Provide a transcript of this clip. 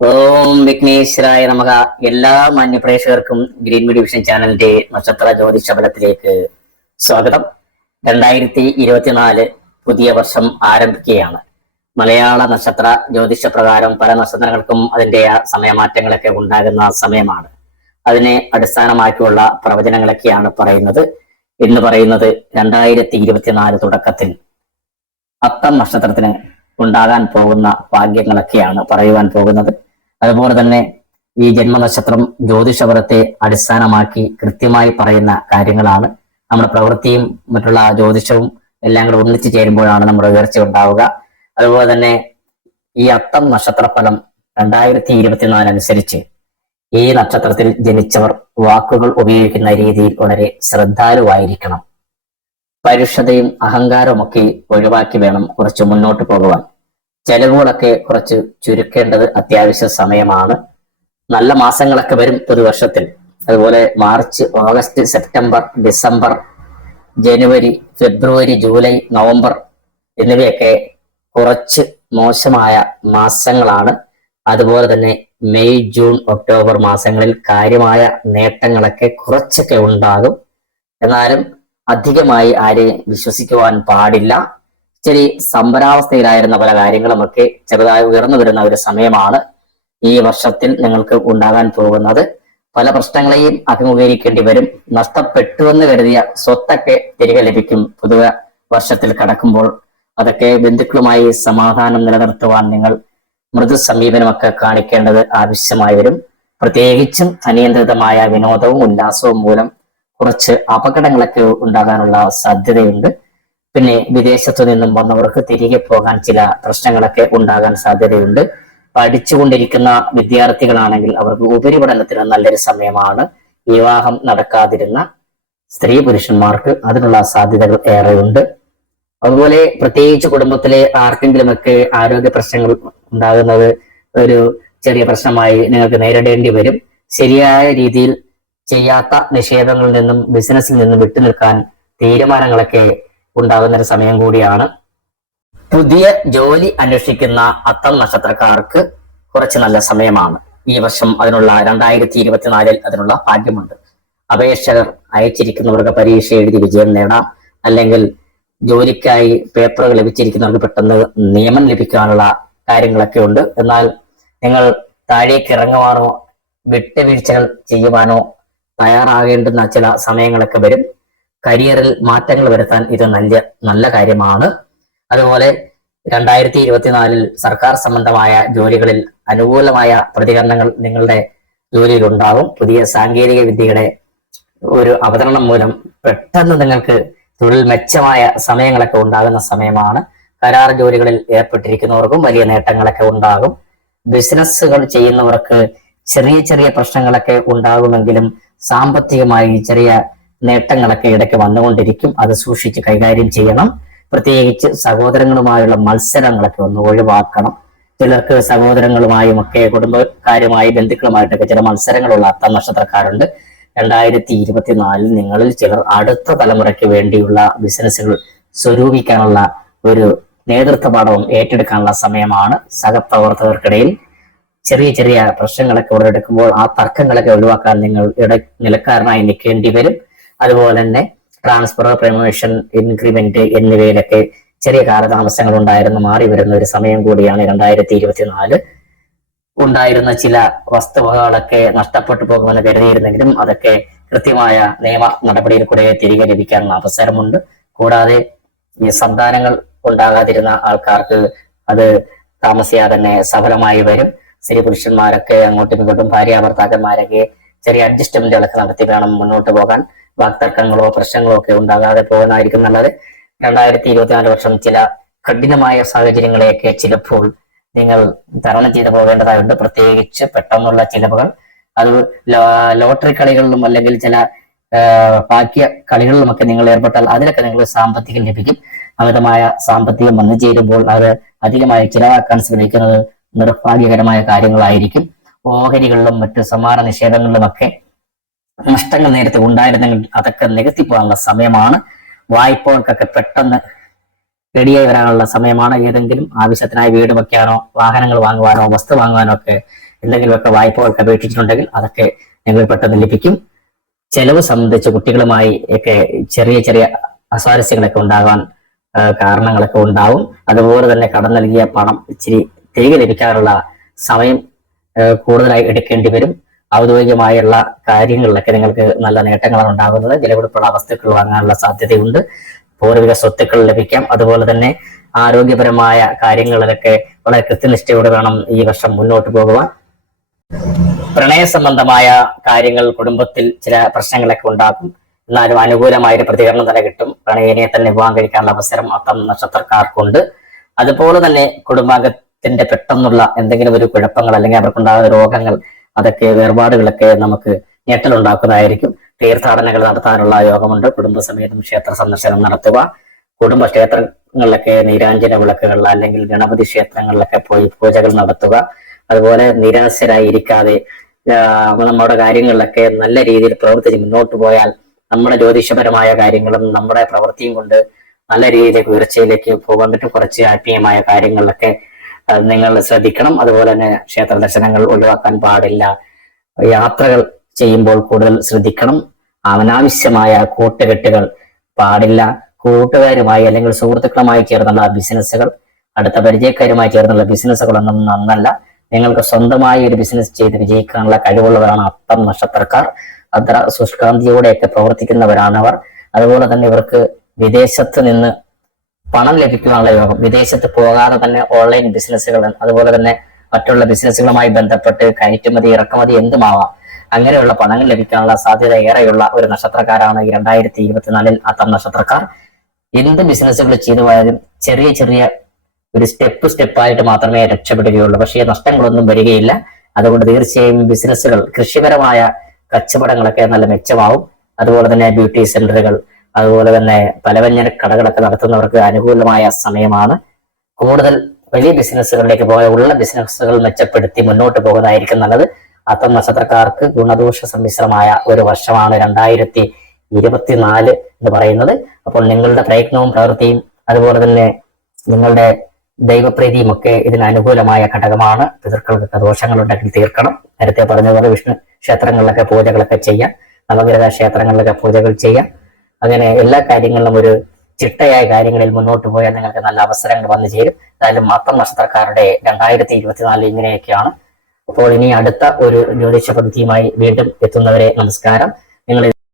ഓം വിഘ്നേശ്വരായ നമുക്ക് എല്ലാ മാന്യപ്രേക്ഷകർക്കും green media vision ചാനലിന്റെ നക്ഷത്ര ജ്യോതിഷ ഫലത്തിലേക്ക് സ്വാഗതം. രണ്ടായിരത്തി ഇരുപത്തിനാല് പുതിയ വർഷം ആരംഭിക്കുകയാണ്. മലയാള നക്ഷത്ര ജ്യോതിഷ പ്രകാരം പല നക്ഷത്രങ്ങൾക്കും അതിന്റെ സമയമാറ്റങ്ങളൊക്കെ ഉണ്ടാകുന്ന സമയമാണ്. അതിനെ അടിസ്ഥാനമാക്കിയുള്ള പ്രവചനങ്ങളൊക്കെയാണ് പറയുന്നത്. എന്ന് പറയുന്നത് രണ്ടായിരത്തി ഇരുപത്തിനാല് തുടക്കത്തിൽ അത്തം നക്ഷത്രത്തിന് ഉണ്ടാകാൻ പോകുന്ന ഭാഗ്യങ്ങളൊക്കെയാണ് പറയുവാൻ പോകുന്നത്. അതുപോലെ തന്നെ ഈ ജന്മനക്ഷത്രം ജ്യോതിഷപരത്തെ അടിസ്ഥാനമാക്കി കൃത്യമായി പറയുന്ന കാര്യങ്ങളാണ്. നമ്മുടെ പ്രവൃത്തിയും മറ്റുള്ള ജ്യോതിഷവും എല്ലാം കൂടെ ഒന്നിച്ചു ചേരുമ്പോഴാണ് നമ്മുടെ ഉയർച്ച ഉണ്ടാവുക. അതുപോലെ തന്നെ ഈ അത്തം നക്ഷത്രഫലം രണ്ടായിരത്തി ഇരുപത്തിനാല് അനുസരിച്ച് ഈ നക്ഷത്രത്തിൽ ജനിച്ചവർ വാക്കുകൾ ഉപയോഗിക്കുന്ന രീതിയിൽ വളരെ ശ്രദ്ധാലുവായിരിക്കണം. പരുഷതയും അഹങ്കാരവും ഒക്കെ ഒഴിവാക്കി വേണം കുറച്ച് മുന്നോട്ട് പോകുവാൻ ചെലവുകളൊക്കെ കുറച്ച് ചുരുക്കേണ്ടത് അത്യാവശ്യ സമയമാണ്. നല്ല മാസങ്ങളൊക്കെ വരും പുതുവർഷത്തിൽ അതുപോലെ മാർച്ച് ഓഗസ്റ്റ് സെപ്റ്റംബർ ഡിസംബർ ജനുവരി ഫെബ്രുവരി ജൂലൈ നവംബർ എന്നിവയൊക്കെ കുറച്ച് മോശമായ മാസങ്ങളാണ്. അതുപോലെ തന്നെ മെയ് ജൂൺ ഒക്ടോബർ മാസങ്ങളിൽ കാര്യമായ നേട്ടങ്ങളൊക്കെ കുറച്ചൊക്കെ ഉണ്ടാകും. എന്നാലും അധികമായി ആരെയും വിശ്വസിക്കുവാൻ പാടില്ല. ഇച്ചിരി സംഭരാവസ്ഥയിലായിരുന്ന പല കാര്യങ്ങളുമൊക്കെ ചെറുതായി ഉയർന്നു വരുന്ന ഒരു സമയമാണ് ഈ വർഷത്തിൽ നിങ്ങൾക്ക് ഉണ്ടാകാൻ പോകുന്നത്. പല പ്രശ്നങ്ങളെയും അഭിമുഖീകരിക്കേണ്ടി വരും. നഷ്ടപ്പെട്ടുവെന്ന് കരുതിയ സ്വത്തൊക്കെ തിരികെ ലഭിക്കും. പുതിയ വർഷത്തിൽ കടക്കുമ്പോൾ അതൊക്കെ ബന്ധുക്കളുമായി സമാധാനം നിലനിർത്തുവാൻ നിങ്ങൾ മൃദു സമീപനമൊക്കെ കാണിക്കേണ്ടത് ആവശ്യമായി വരും. പ്രത്യേകിച്ചും അനിയന്ത്രിതമായ വിനോദവും ഉല്ലാസവും മൂലം കുറച്ച് അപകടങ്ങളൊക്കെ ഉണ്ടാകാനുള്ള സാധ്യതയുണ്ട്. പിന്നെ വിദേശത്തു നിന്നും വന്നവർക്ക് തിരികെ പോകാൻ ചില പ്രശ്നങ്ങളൊക്കെ ഉണ്ടാകാൻ സാധ്യതയുണ്ട്. പഠിച്ചുകൊണ്ടിരിക്കുന്ന വിദ്യാർത്ഥികളാണെങ്കിൽ അവർക്ക് ഉപരിപഠനത്തിന് നല്ലൊരു സമയമാണ്. വിവാഹം നടക്കാതിരുന്ന സ്ത്രീ പുരുഷന്മാർക്ക് അതിനുള്ള സാധ്യതകൾ ഏറെയുണ്ട്. അതുപോലെ പ്രത്യേകിച്ച് കുടുംബത്തിലെ ആർക്കെങ്കിലുമൊക്കെ ആരോഗ്യ പ്രശ്നങ്ങൾ ഉണ്ടാകുന്നത് ഒരു ചെറിയ പ്രശ്നമായി നിങ്ങൾക്ക് നേരിടേണ്ടി വരും. ശരിയായ രീതിയിൽ ചെയ്യാത്ത നിഷേധങ്ങളിൽ നിന്നും ബിസിനസ്സിൽ നിന്നും വിട്ടുനിൽക്കാൻ തീരുമാനങ്ങളൊക്കെ ഉണ്ടാകുന്ന ഒരു സമയം കൂടിയാണ്. പുതിയ ജോലി അന്വേഷിക്കുന്ന അത്തം നക്ഷത്രക്കാർക്ക് കുറച്ച് നല്ല സമയമാണ്. ഈ വർഷം അതിനുള്ള രണ്ടായിരത്തി ഇരുപത്തിനാലിൽ അതിനുള്ള ഭാഗ്യമുണ്ട്. അപേക്ഷകർ അയച്ചിരിക്കുന്നവർക്ക് പരീക്ഷ എഴുതി വിജയം നേടാം. അല്ലെങ്കിൽ ജോലിക്കായി പേപ്പറുകൾ ലഭിച്ചിരിക്കുന്നവർക്ക് പെട്ടെന്ന് നിയമം ലഭിക്കാനുള്ള കാര്യങ്ങളൊക്കെ ഉണ്ട്. എന്നാൽ നിങ്ങൾ താഴേക്ക് ഇറങ്ങുവാനോ വിട്ടുവീഴ്ചകൾ ചെയ്യുവാനോ തയ്യാറാകേണ്ടുന്ന ചില സമയങ്ങളൊക്കെ വരും. കരിയറിൽ മാറ്റങ്ങൾ വരുത്താൻ ഇത് നല്ല നല്ല കാര്യമാണ്. അതുപോലെ രണ്ടായിരത്തി ഇരുപത്തിനാലിൽ സർക്കാർ സംബന്ധമായ ജോലികളിൽ അനുകൂലമായ പ്രതികരണങ്ങൾ നിങ്ങളുടെ ജോലിയിൽ ഉണ്ടാകും പുതിയ സാങ്കേതിക വിദ്യയുടെ ഒരു അവതരണം മൂലം പെട്ടെന്ന് നിങ്ങൾക്ക് തൊഴിൽ മെച്ചമായ സമയങ്ങളൊക്കെ ഉണ്ടാകുന്ന സമയമാണ്. കരാർ ജോലികളിൽ ഏർപ്പെട്ടിരിക്കുന്നവർക്കും വലിയ നേട്ടങ്ങളൊക്കെ ഉണ്ടാകും. ബിസിനസ്സുകൾ ചെയ്യുന്നവർക്ക് ചെറിയ ചെറിയ പ്രശ്നങ്ങളൊക്കെ ഉണ്ടാകുമെങ്കിലും സാമ്പത്തികമായി ചെറിയ നേട്ടങ്ങളൊക്കെ ഇടയ്ക്ക് വന്നുകൊണ്ടിരിക്കും. അത് സൂക്ഷിച്ച് കൈകാര്യം ചെയ്യണം. പ്രത്യേകിച്ച് സഹോദരങ്ങളുമായുള്ള മത്സരങ്ങളൊക്കെ ഒന്ന് ഒഴിവാക്കണം. ചിലർക്ക് സഹോദരങ്ങളുമായും ഒക്കെ കുടുംബക്കാരുമായി ബന്ധുക്കളുമായിട്ടൊക്കെ ചില മത്സരങ്ങളുള്ള അത്തം നക്ഷത്രക്കാരുണ്ട്. രണ്ടായിരത്തി ഇരുപത്തിനാലിൽ നിങ്ങളിൽ ചിലർ അടുത്ത തലമുറയ്ക്ക് വേണ്ടിയുള്ള ബിസിനസ്സുകൾ സ്വരൂപിക്കാനുള്ള ഒരു നേതൃത്വ പാഠവും ഏറ്റെടുക്കാനുള്ള സമയമാണ് സഹപ്രവർത്തകർക്കിടയിൽ. ചെറിയ ചെറിയ പ്രശ്നങ്ങളൊക്കെ ഉടലെടുക്കുമ്പോൾ ആ തർക്കങ്ങളൊക്കെ ഒഴിവാക്കാൻ നിങ്ങൾ ഇട നിലക്കാരനായി നിൽക്കേണ്ടി വരും. അതുപോലെ തന്നെ ട്രാൻസ്ഫർ പ്രൊമോഷൻ ഇൻക്രിമെന്റ് എന്നിവയിലൊക്കെ ചെറിയ കാലതാമസങ്ങൾ ഉണ്ടായിരുന്നു മാറി വരുന്ന ഒരു സമയം കൂടിയാണ് രണ്ടായിരത്തി ഇരുപത്തിനാല് ഉണ്ടായിരുന്ന ചില വസ്തുവകകളൊക്കെ നഷ്ടപ്പെട്ടു പോകുമെന്ന് കരുതിയിരുന്നെങ്കിലും അതൊക്കെ കൃത്യമായ നിയമ നടപടിയിൽ കൂടെ തിരികെ ലഭിക്കാനുള്ള അവസരമുണ്ട്. കൂടാതെ ഈ സന്താനങ്ങൾ ഉണ്ടാകാതിരുന്ന ആൾക്കാർക്ക് അത് താമസിയാതെ തന്നെ സഫലമായി വരും. സ്ത്രീ പുരുഷന്മാരൊക്കെ അങ്ങോട്ടും ഇങ്ങോട്ടും ഭാര്യ ഭർത്താക്കന്മാരൊക്കെ ചെറിയ അഡ്ജസ്റ്റ്മെന്റുകളൊക്കെ നടത്തി വേണം മുന്നോട്ട് പോകാൻ. വാക്തർക്കങ്ങളോ പ്രശ്നങ്ങളോ ഒക്കെ ഉണ്ടാകാതെ പോകുന്നതായിരിക്കും നല്ലത്. രണ്ടായിരത്തി ഇരുപത്തിനാല് വർഷം ചില കഠിനമായ സാഹചര്യങ്ങളെയൊക്കെ ചിലപ്പോൾ നിങ്ങൾ തരണം ചെയ്തു പോകേണ്ടതായുണ്ട്. പ്രത്യേകിച്ച് പെട്ടെന്നുള്ള ചിലവുകൾ. അത് ലോട്ടറി കളികളിലും അല്ലെങ്കിൽ ചില ബാക്കിയ കളികളിലുമൊക്കെ നിങ്ങൾ ഏർപ്പെട്ടാൽ അതിലൊക്കെ നിങ്ങൾ സാമ്പത്തികം ലഭിക്കും. അമിതമായ സാമ്പത്തികം വന്നു ചേരുമ്പോൾ അത് അധികമായി ചിലവാക്കാൻ ശ്രമിക്കുന്നത് നിർഭാഗ്യകരമായ കാര്യങ്ങളായിരിക്കും. ഓഹരികളിലും മറ്റു സമാന നിഷേധങ്ങളിലുമൊക്കെ നഷ്ടങ്ങൾ നേരത്തെ ഉണ്ടായിരുന്നെങ്കിൽ അതൊക്കെ നികത്തി പോകാനുള്ള സമയമാണ്. വായ്പകൾക്കൊക്കെ പെട്ടെന്ന് റെഡിയായി വരാനുള്ള സമയമാണ്? ഏതെങ്കിലും ആവശ്യത്തിനായി വീട് വെക്കാനോ വാഹനങ്ങൾ വാങ്ങുവാനോ വസ്തു വാങ്ങുവാനോ ഒക്കെ എന്തെങ്കിലുമൊക്കെ വായ്പകൾക്ക് അപേക്ഷിച്ചിട്ടുണ്ടെങ്കിൽ അതൊക്കെ ഞങ്ങൾ പെട്ടെന്ന് ലഭിക്കും. ചെലവ് സംബന്ധിച്ച് കുട്ടികളുമായി ഒക്കെ ചെറിയ ചെറിയ അസ്വാരസ്യങ്ങളൊക്കെ ഉണ്ടാകാൻ കാരണങ്ങളൊക്കെ ഉണ്ടാവും. അതുപോലെ തന്നെ കടം നൽകിയ പണം ഇച്ചിരി തിരികെ ലഭിക്കാനുള്ള സമയം കൂടുതലായി എടുക്കേണ്ടി വരും. ഔദ്യോഗികമായുള്ള കാര്യങ്ങളിലൊക്കെ നിങ്ങൾക്ക് നല്ല നേട്ടങ്ങളാണ് ഉണ്ടാകുന്നത്. വിലപിടിപ്പുള്ള വസ്തുക്കൾ വാങ്ങാനുള്ള സാധ്യതയുണ്ട്. പൂർവിക സ്വത്തുക്കൾ ലഭിക്കാം. അതുപോലെ തന്നെ ആരോഗ്യപരമായ കാര്യങ്ങളിലൊക്കെ വളരെ കൃത്യനിഷ്ഠയോടെ വേണം ഈ വർഷം മുന്നോട്ട് പോകുവാൻ. പ്രണയ സംബന്ധമായ കാര്യങ്ങൾ കുടുംബത്തിൽ ചില പ്രശ്നങ്ങളൊക്കെ ഉണ്ടാക്കും എന്നാലും അനുകൂലമായ ഒരു പ്രതികരണം തന്നെ കിട്ടും. പ്രണയിനെ തന്നെ വിവാഹം കഴിക്കാനുള്ള അവസരം അത്തം നക്ഷത്രക്കാർക്കുണ്ട്. അതുപോലെ തന്നെ കുടുംബാംഗത്തിന്റെ പെട്ടെന്നുള്ള എന്തെങ്കിലും ഒരു കുഴപ്പങ്ങൾ അല്ലെങ്കിൽ അവർക്കുണ്ടാകുന്ന രോഗങ്ങൾ അതൊക്കെ വേർപാടുകളൊക്കെ നമുക്ക് ഞെട്ടലുണ്ടാക്കുന്നതായിരിക്കും. തീർത്ഥാടനങ്ങൾ നടത്താനുള്ള യോഗമുണ്ട്. കുടുംബസമേതം ക്ഷേത്ര സന്ദർശനം നടത്തുക. കുടുംബ ക്ഷേത്രങ്ങളിലൊക്കെ നീരാഞ്ജന വിളക്കുകൾ അല്ലെങ്കിൽ ഗണപതി ക്ഷേത്രങ്ങളിലൊക്കെ പോയി പൂജകൾ നടത്തുക. അതുപോലെ നിരാശരായിരിക്കാതെ നമ്മുടെ കാര്യങ്ങളിലൊക്കെ നല്ല രീതിയിൽ പ്രവർത്തിച്ച് മുന്നോട്ട് പോയാൽ നമ്മുടെ ജ്യോതിഷപരമായ കാര്യങ്ങളും നമ്മുടെ പ്രവൃത്തിയും കൊണ്ട് നല്ല രീതിയിലേക്ക് ഉയർച്ചയിലേക്ക് പോകാൻ പറ്റും. കുറച്ച് ആത്മീയമായ കാര്യങ്ങളിലൊക്കെ നിങ്ങൾ ശ്രദ്ധിക്കണം. അതുപോലെ തന്നെ ക്ഷേത്ര ദർശനങ്ങൾ ഒഴിവാക്കാൻ പാടില്ല. യാത്രകൾ ചെയ്യുമ്പോൾ കൂടുതൽ ശ്രദ്ധിക്കണം. അനാവശ്യമായ കൂട്ടുകെട്ടുകൾ പാടില്ല. കൂട്ടുകാരുമായി അല്ലെങ്കിൽ സുഹൃത്തുക്കളുമായി ചേർന്നുള്ള ബിസിനസ്സുകൾ അടുത്ത പരിചയക്കാരുമായി ചേർന്നുള്ള ബിസിനസ്സുകളൊന്നും നന്നല്ല. നിങ്ങൾക്ക് സ്വന്തമായി ഒരു ബിസിനസ് ചെയ്ത് വിജയിക്കാനുള്ള കഴിവുള്ളവരാണ് അത്തം നക്ഷത്രക്കാർ. അത്ര സുഷ്കാന്തിയോടെയൊക്കെ പ്രവർത്തിക്കുന്നവരാണ് അതുപോലെ തന്നെ ഇവർക്ക് വിദേശത്ത് നിന്ന് പണം ലഭിക്കുവാനുള്ള യോഗം വിദേശത്ത് പോകാതെ തന്നെ ഓൺലൈൻ ബിസിനസ്സുകൾ അതുപോലെ തന്നെ മറ്റുള്ള ബിസിനസ്സുകളുമായി ബന്ധപ്പെട്ട് കയറ്റുമതി ഇറക്കുമതി എന്തുമാവാം. അങ്ങനെയുള്ള പണങ്ങൾ ലഭിക്കാനുള്ള സാധ്യത ഏറെയുള്ള ഒരു നക്ഷത്രക്കാരാണ് ഈ രണ്ടായിരത്തി ഇരുപത്തിനാലിൽ അത്തം നക്ഷത്രക്കാർ. എന്ത് ബിസിനസ്സുകൾ ചെയ്തു പോയാലും ചെറിയ ചെറിയ ഒരു സ്റ്റെപ്പ് സ്റ്റെപ്പായിട്ട് മാത്രമേ രക്ഷപ്പെടുകയുള്ളൂ. പക്ഷേ നഷ്ടങ്ങളൊന്നും വരികയില്ല. അതുകൊണ്ട് തീർച്ചയായും ബിസിനസ്സുകൾ കൃഷിപരമായ കച്ചവടങ്ങളൊക്കെ നല്ല മെച്ചമാവും. അതുപോലെ തന്നെ ബ്യൂട്ടി സെന്ററുകൾ അതുപോലെ തന്നെ പലവ്യഞ്ജന കടകളൊക്കെ നടത്തുന്നവർക്ക് അനുകൂലമായ സമയമാണ്. കൂടുതൽ വലിയ ബിസിനസ്സുകളിലേക്ക് പോയ ഉള്ള ബിസിനസ്സുകൾ മെച്ചപ്പെടുത്തി മുന്നോട്ട് പോകുന്നതായിരിക്കും നല്ലത്. അത്തം നക്ഷത്രക്കാർക്ക് ഗുണദോഷ സമ്മിശ്രമായ ഒരു വർഷമാണ് രണ്ടായിരത്തി ഇരുപത്തിനാല് എന്ന് പറയുന്നത്. അപ്പോൾ നിങ്ങളുടെ പ്രയത്നവും പ്രവൃത്തിയും അതുപോലെ തന്നെ നിങ്ങളുടെ ദൈവപ്രീതിയും ഒക്കെ ഇതിന് അനുകൂലമായ ഘടകമാണ്. പിതൃക്കൾക്കൊക്കെ ദോഷങ്ങളുണ്ടെങ്കിൽ തീർക്കണം. നേരത്തെ പറഞ്ഞതുപോലെ വിഷ്ണു ക്ഷേത്രങ്ങളിലൊക്കെ പൂജകളൊക്കെ ചെയ്യാം. നവഗ്രഹ ക്ഷേത്രങ്ങളിലൊക്കെ പൂജകൾ ചെയ്യാം. അങ്ങനെ എല്ലാ കാര്യങ്ങളിലും ഒരു ചിട്ടയായ കാര്യങ്ങളിൽ മുന്നോട്ട് പോയാൽ നിങ്ങൾക്ക് നല്ല അവസരങ്ങൾ വന്നു ചേരും. എന്തായാലും അത്തം നക്ഷത്രക്കാരുടെ രണ്ടായിരത്തി ഇരുപത്തിനാല് ഇങ്ങനെയൊക്കെയാണ്. അപ്പോൾ ഇനി അടുത്ത ഒരു ജ്യോതിഷ പദ്ധതിയുമായി വീണ്ടും എത്തുന്നവരെ നമസ്കാരം. നിങ്ങൾ